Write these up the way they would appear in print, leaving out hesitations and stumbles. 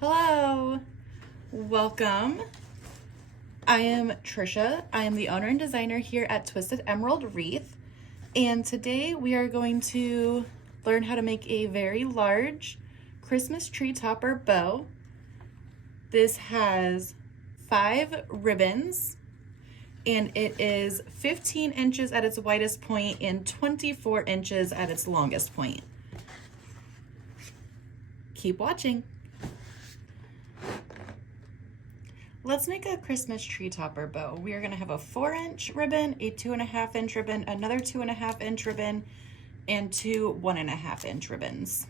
Hello, welcome. I am Trisha. I am the owner and designer here at Twisted Emerald Wreath, and today we are going to learn how to make a very large Christmas tree topper bow. This has 5 ribbons and it is 15 inches at its widest point and 24 inches at its longest point. Keep watching. Let's make a Christmas tree topper bow. We are going to have a 4-inch ribbon, a 2.5-inch ribbon, another 2.5-inch ribbon, and 2 1.5-inch ribbons.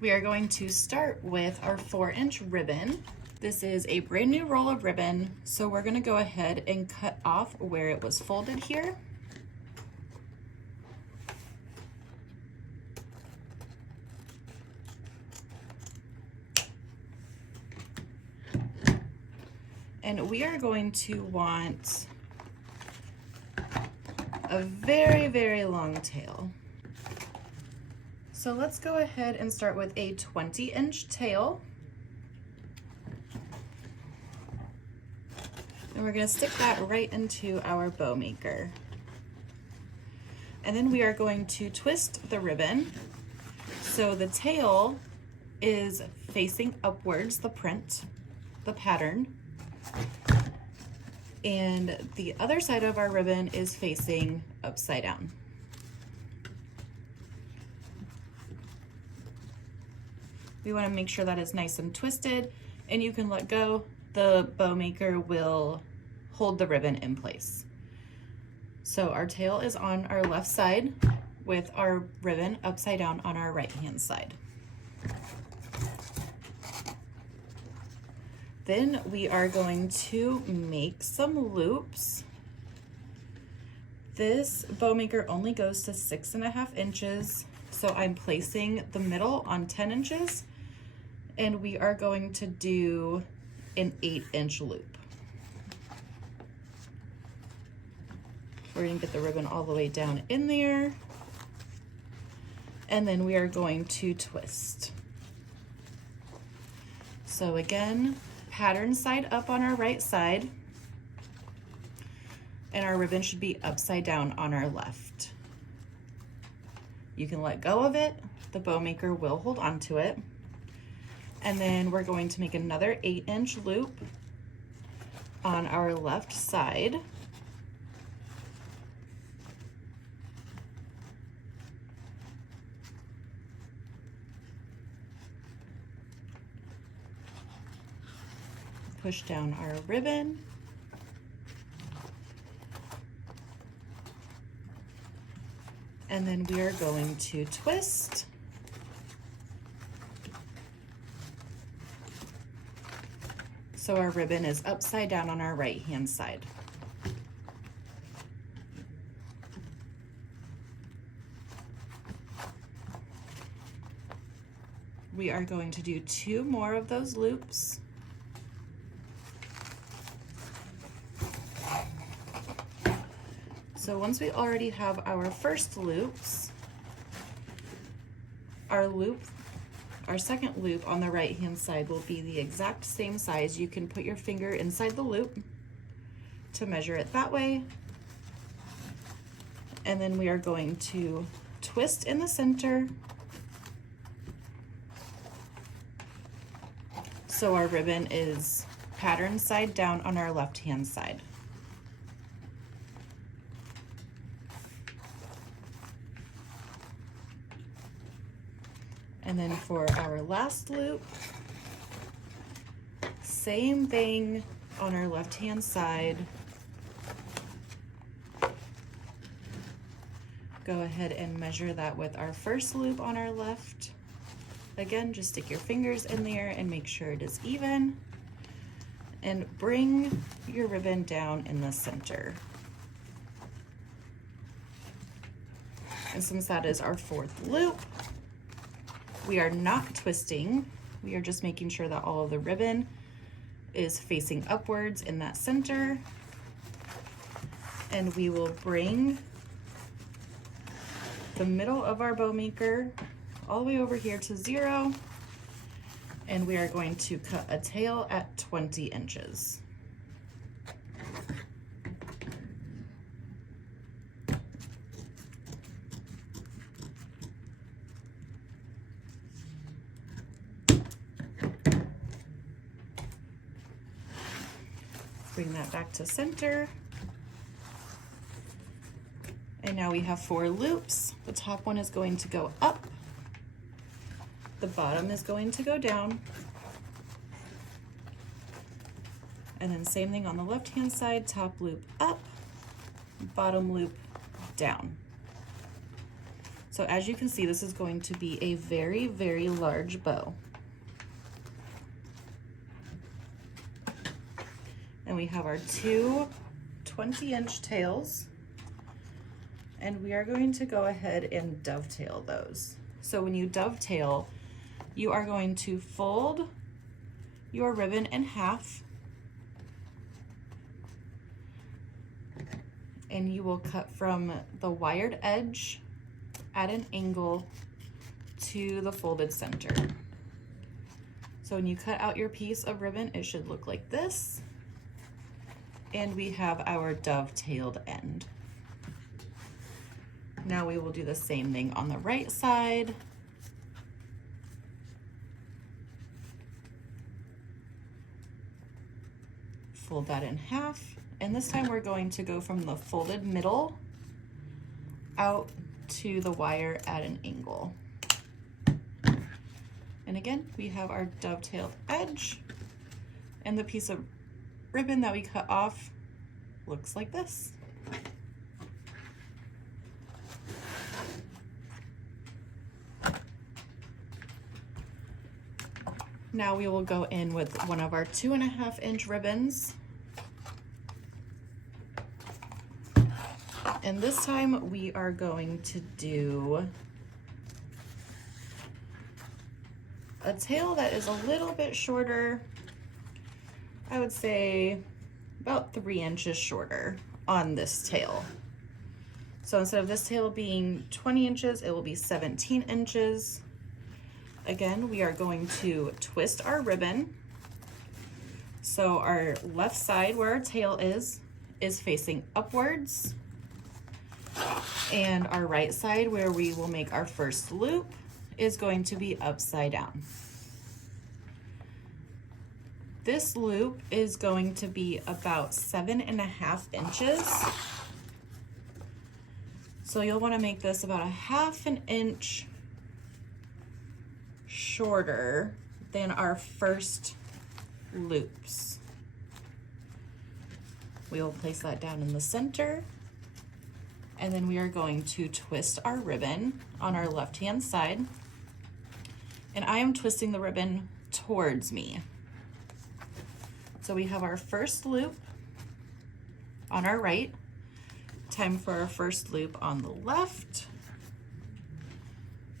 We are going to start with our 4-inch ribbon. This is a brand new roll of ribbon, so we're going to go ahead and cut off where it was folded here. And we are going to want a very, very long tail. So let's go ahead and start with a 20-inch tail. And we're going to stick that right into our bow maker. And then we are going to twist the ribbon so the tail is facing upwards, the print, the pattern, and the other side of our ribbon is facing upside down. We want to make sure that it's nice and twisted, and you can let go. The bow maker will hold the ribbon in place. So our tail is on our left side with our ribbon upside down on our right hand side. Then we are going to make some loops. This bow maker only goes to 6.5 inches, so I'm placing the middle on 10 inches, and we are going to do an 8-inch loop. We're going to get the ribbon all the way down in there, and then we are going to twist. So again, pattern side up on our right side, and our ribbon should be upside down on our left. You can let go of it, the bow maker will hold on to it, and then we're going to make another 8-inch loop on our left side. Push down our ribbon. And then we are going to twist. So our ribbon is upside down on our right hand side. We are going to do 2 more of those loops. So once we already have our first loops, our second loop on the right hand side will be the exact same size. You can put your finger inside the loop to measure it that way. And then we are going to twist in the center so our ribbon is pattern side down on our left hand side. And then for our last loop, same thing on our left-hand side. Go ahead and measure that with our first loop on our left. Again, just stick your fingers in there and make sure it is even. And bring your ribbon down in the center. And since that is our 4th loop, we are not twisting. We are just making sure that all of the ribbon is facing upwards in that center. And we will bring the middle of our bow maker all the way over here to 0 And we are going to cut a tail at 20 inches. Bring that back to center. And now we have 4 loops. The top one is going to go up. The bottom is going to go down. And then same thing on the left-hand side, top loop up, bottom loop down. So as you can see, this is going to be a very, very large bow. And we have our 2 20-inch tails, and we are going to go ahead and dovetail those. So when you dovetail, you are going to fold your ribbon in half, and you will cut from the wired edge at an angle to the folded center. So when you cut out your piece of ribbon, it should look like this. And we have our dovetailed end. Now we will do the same thing on the right side. Fold that in half, and this time we're going to go from the folded middle out to the wire at an angle. And again, we have our dovetailed edge, and the piece of ribbon that we cut off looks like this. Now we will go in with one of our 2.5-inch ribbons. And this time we are going to do a tail that is a little bit shorter. I would say about 3 inches shorter on this tail. So instead of this tail being 20 inches, it will be 17 inches. Again, we are going to twist our ribbon. So our left side where our tail is facing upwards. And our right side where we will make our first loop is going to be upside down. This loop is going to be about 7.5 inches. So you'll want to make this about 1/2 inch shorter than our first loops. We will place that down in the center, and then we are going to twist our ribbon on our left-hand side. And I am twisting the ribbon towards me. So we have our first loop on our right. Time for our first loop on the left.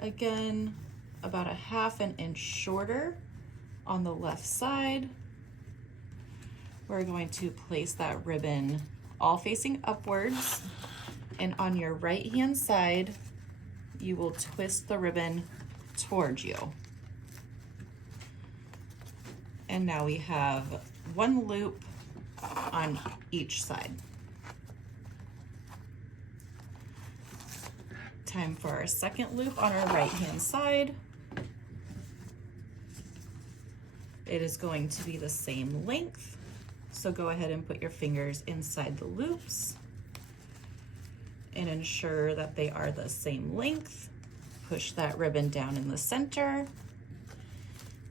Again, about 1/2 inch shorter on the left side. We're going to place that ribbon all facing upwards, and on your right hand side, you will twist the ribbon towards you. And now we have 1 loop on each side. Time for our second loop on our right hand side. It is going to be the same length, so go ahead and put your fingers inside the loops and ensure that they are the same length. Push that ribbon down in the center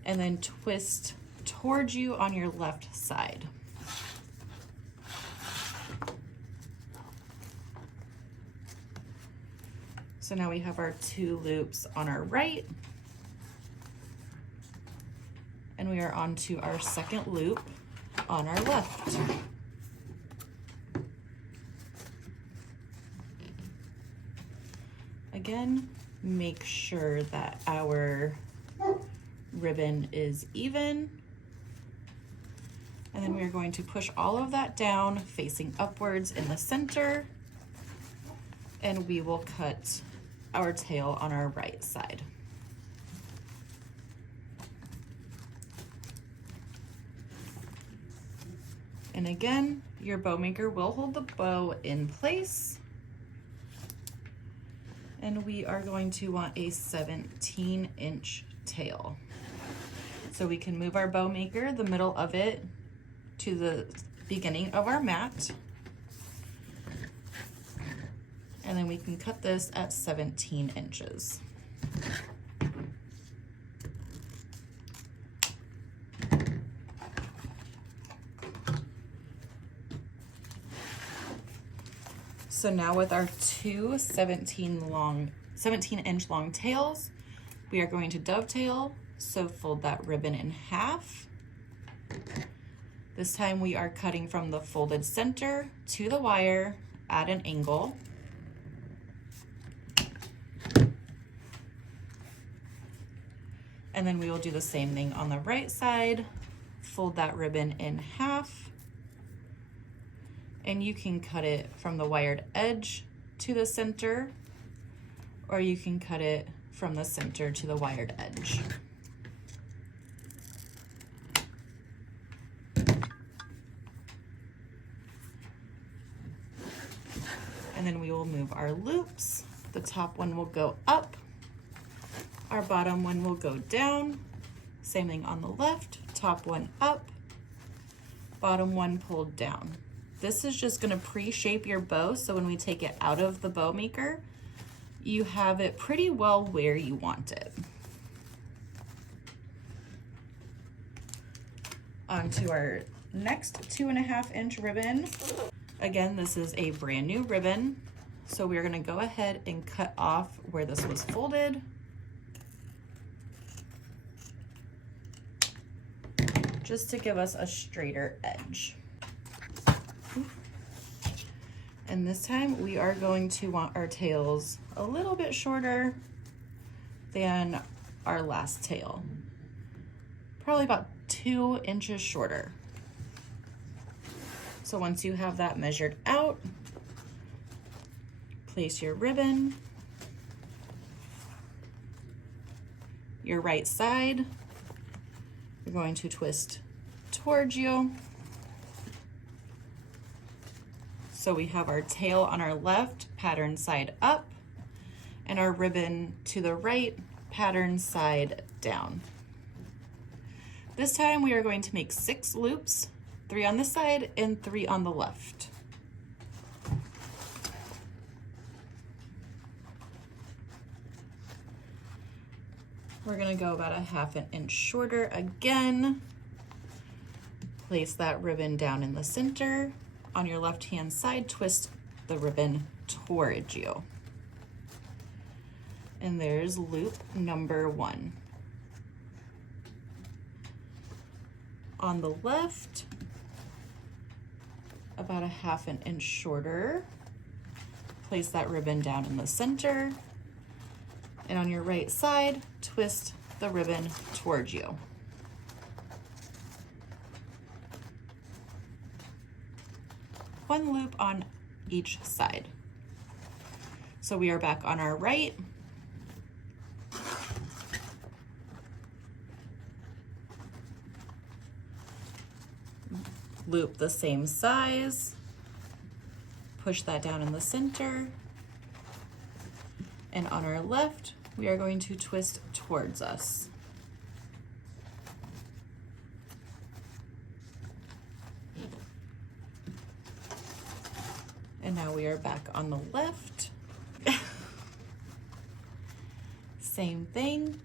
and then twist towards you on your left side. So now we have our 2 loops on our right, and we are on to our second loop on our left. Again, make sure that our ribbon is even. And then we are going to push all of that down facing upwards in the center, and we will cut our tail on our right side. And again, your bow maker will hold the bow in place. And we are going to want a 17-inch tail. So we can move our bow maker, the middle of it, to the beginning of our mat. And then we can cut this at 17 inches. So now with our two 17-inch long tails, we are going to dovetail. So fold that ribbon in half. This time we are cutting from the folded center to the wire at an angle. And then we will do the same thing on the right side. Fold that ribbon in half. And you can cut it from the wired edge to the center, or you can cut it from the center to the wired edge. And then we will move our loops. The top one will go up, our bottom one will go down. Same thing on the left, top one up, bottom one pulled down. This is just gonna pre-shape your bow, so when we take it out of the bow maker, you have it pretty well where you want it. Onto our next 2.5-inch ribbon. Again, this is a brand new ribbon, so we're gonna go ahead and cut off where this was folded. Just to give us a straighter edge. And this time we are going to want our tails a little bit shorter than our last tail. Probably about 2 inches shorter. So once you have that measured out, place your ribbon, your right side, you're going to twist towards you. So we have our tail on our left, pattern side up, and our ribbon to the right, pattern side down. This time we are going to make 6 loops, 3 on this side and 3 on the left. We're gonna go about a 1/2 inch shorter again. Place that ribbon down in the center. On your left-hand side, twist the ribbon towards you. And there's loop number 1. On the left, about a 1/2 inch shorter, place that ribbon down in the center. And on your right side, twist the ribbon towards you. One loop on each side. So we are back on our right. Loop the same size. Push that down in the center. And on our left, we are going to twist towards us. And now we are back on the left. Same thing,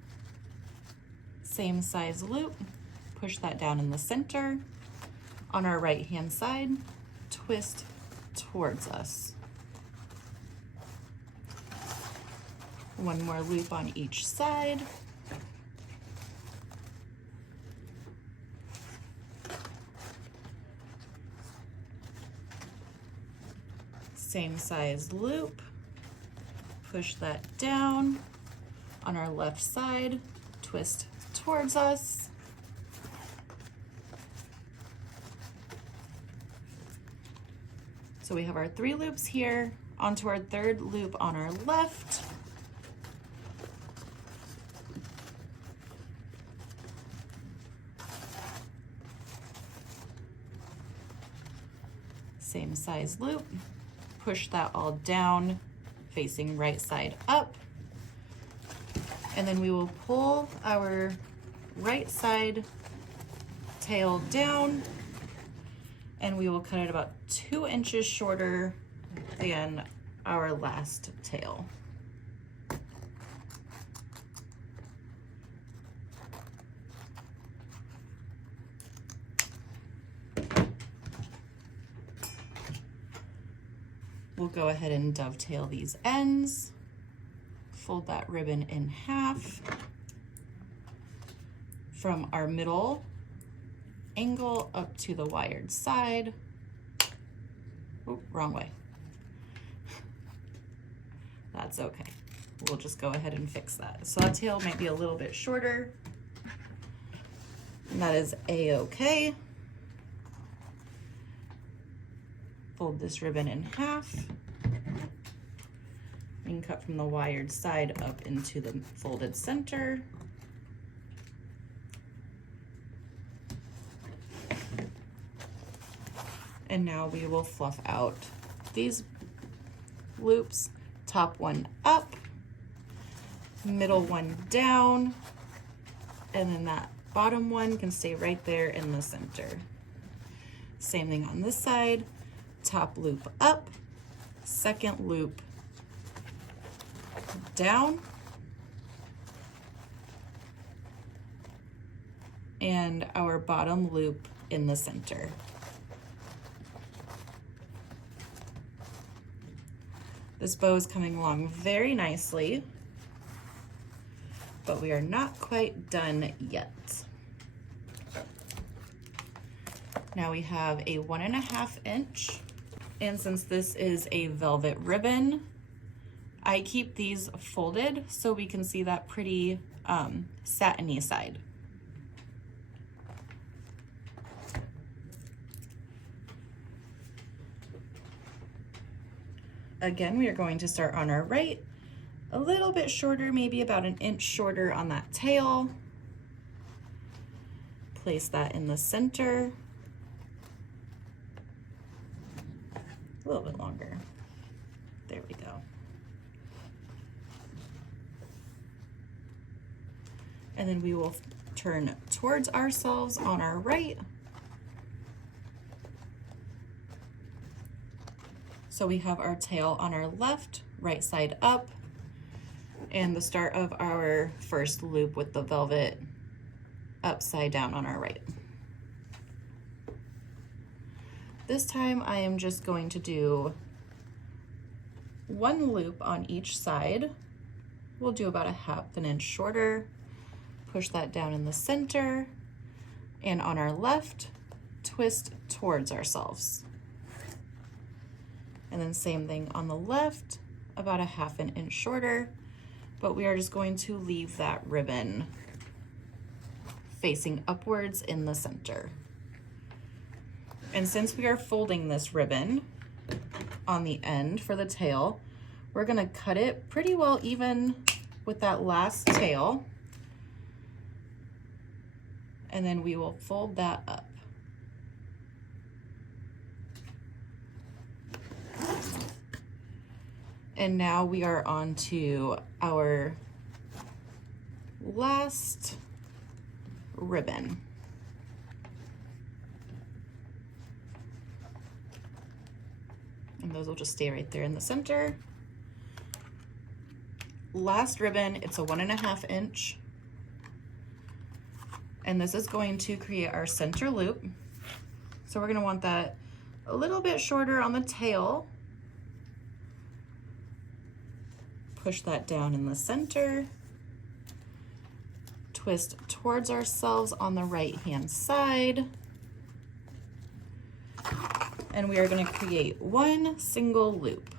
same size loop, push that down in the center. On our right hand side, twist towards us. One more loop on each side. Same size loop, push that down. On our left side, twist towards us. So we have our 3 loops here, onto our 3rd loop on our left. Same size loop, push that all down, facing right side up. And then we will pull our right side tail down, and we will cut it about 2 inches shorter than our last tail. We'll go ahead and dovetail these ends, fold that ribbon in half from our middle angle up to the wired side. Oop, wrong way. That's okay. We'll just go ahead and fix that. So that tail might be a little bit shorter, and that is a-okay. Fold this ribbon in half and cut from the wired side up into the folded center. And now we will fluff out these loops, top one up, middle one down, and then that bottom one can stay right there in the center. Same thing on this side, top loop up, second loop down, and our bottom loop in the center. This bow is coming along very nicely, but we are not quite done yet. Now we have a 1.5 inch, and since this is a velvet ribbon, I keep these folded so we can see that pretty satiny side. Again, we are going to start on our right, a little bit shorter, maybe about 1 inch shorter on that tail. Place that in the center. A little bit longer. There we go. And then we will turn towards ourselves on our right. So we have our tail on our left, right side up, and the start of our first loop with the velvet upside down on our right. This time I am just going to do 1 loop on each side. We'll do about 1/2 inch shorter, push that down in the center, and on our left, twist towards ourselves. And then same thing on the left, about 1/2 inch shorter, but we are just going to leave that ribbon facing upwards in the center. And since we are folding this ribbon on the end for the tail, we're gonna cut it pretty well even with that last tail, and then we will fold that up. And now we are on to our last ribbon. And those will just stay right there in the center. Last ribbon, it's a 1.5 inch. And this is going to create our center loop. So we're gonna want that a little bit shorter on the tail. Push that down in the center. Twist towards ourselves on the right-hand side. And we are going to create 1 single loop.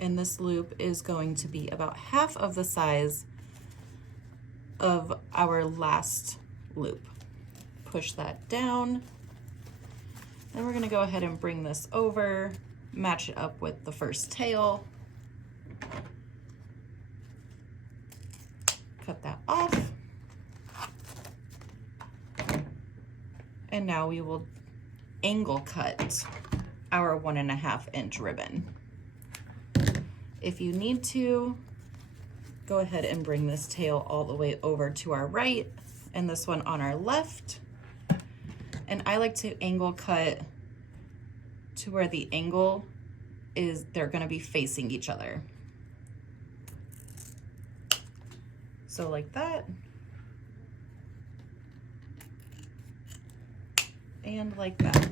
And this loop is going to be about half of the size of our last loop. Push that down. Then we're going to go ahead and bring this over, match it up with the first tail. Cut that off. And now we will angle cut our 1.5 inch ribbon. If you need to, go ahead and bring this tail all the way over to our right and this one on our left. And I like to angle cut to where the angle is, they're gonna be facing each other. So like that. And like that.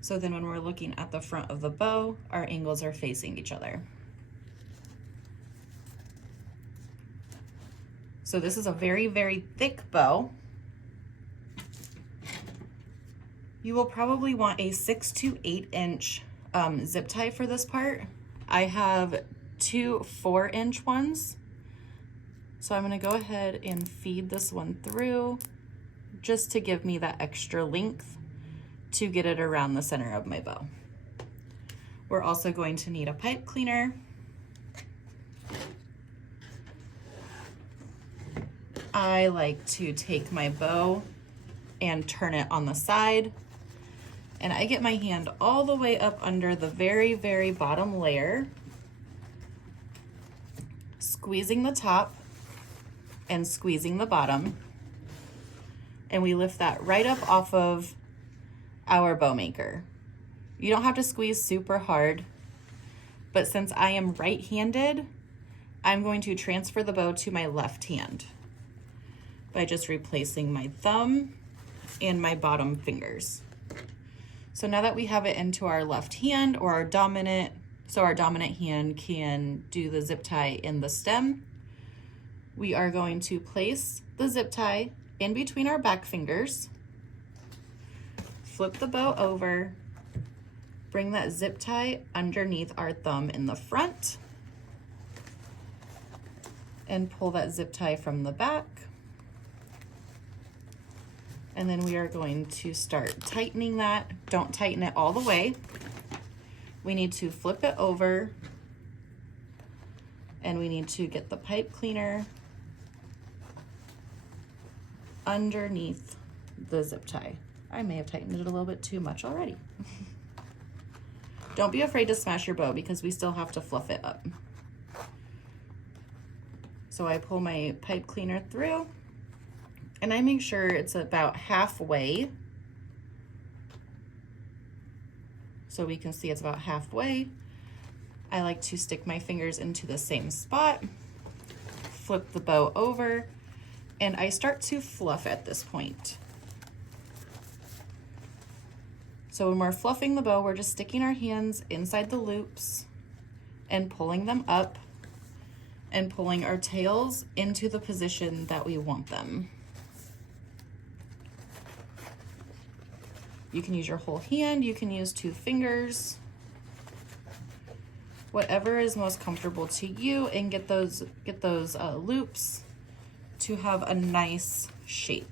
So then when we're looking at the front of the bow, our angles are facing each other. So this is a very, very thick bow. You will probably want a 6 to 8 inch zip tie for this part. I have 2 4-inch ones. So I'm gonna go ahead and feed this one through just to give me that extra length to get it around the center of my bow. We're also going to need a pipe cleaner. I like to take my bow and turn it on the side, and I get my hand all the way up under the very, very bottom layer, squeezing the top and squeezing the bottom, and we lift that right up off of our bow maker. You don't have to squeeze super hard, but since I am right-handed, I'm going to transfer the bow to my left hand by just replacing my thumb and my bottom fingers. So now that we have it into our left hand, or our dominant, so our dominant hand can do the zip tie in the stem, we are going to place the zip tie in between our back fingers, flip the bow over, bring that zip tie underneath our thumb in the front, and pull that zip tie from the back. And then we are going to start tightening that. Don't tighten it all the way. We need to flip it over, and we need to get the pipe cleaner underneath the zip tie. I may have tightened it a little bit too much already. Don't be afraid to smash your bow because we still have to fluff it up. So I pull my pipe cleaner through, and I make sure it's about halfway. So we can see it's about halfway. I like to stick my fingers into the same spot, flip the bow over, and I start to fluff at this point. So when we're fluffing the bow, we're just sticking our hands inside the loops and pulling them up and pulling our tails into the position that we want them. You can use your whole hand, you can use 2 fingers, whatever is most comfortable to you, and get those loops to have a nice shape.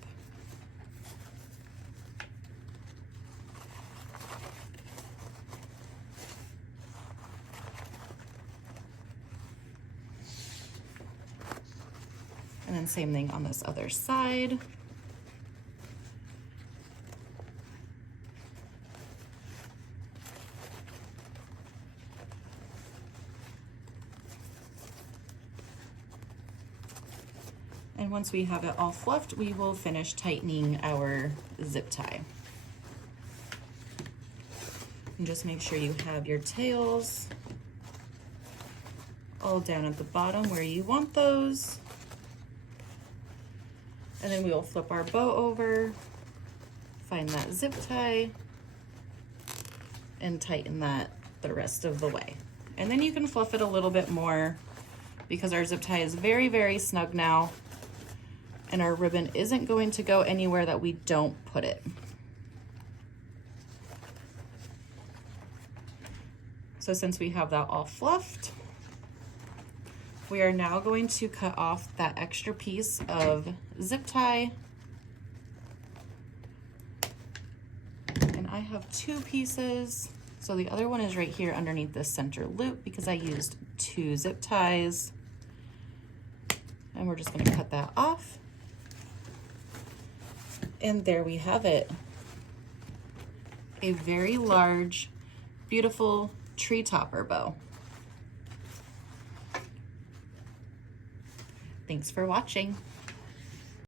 And then same thing on this other side. And once we have it all fluffed, we will finish tightening our zip tie. And just make sure you have your tails all down at the bottom where you want those. And then we will flip our bow over, find that zip tie, and tighten that the rest of the way. And then you can fluff it a little bit more because our zip tie is very, very snug now, and our ribbon isn't going to go anywhere that we don't put it. So since we have that all fluffed, we are now going to cut off that extra piece of zip tie. And I have 2 pieces. So the other one is right here underneath this center loop because I used 2 zip ties. And we're just gonna cut that off. And there we have it. a very large, beautiful tree topper bow. Thanks for watching.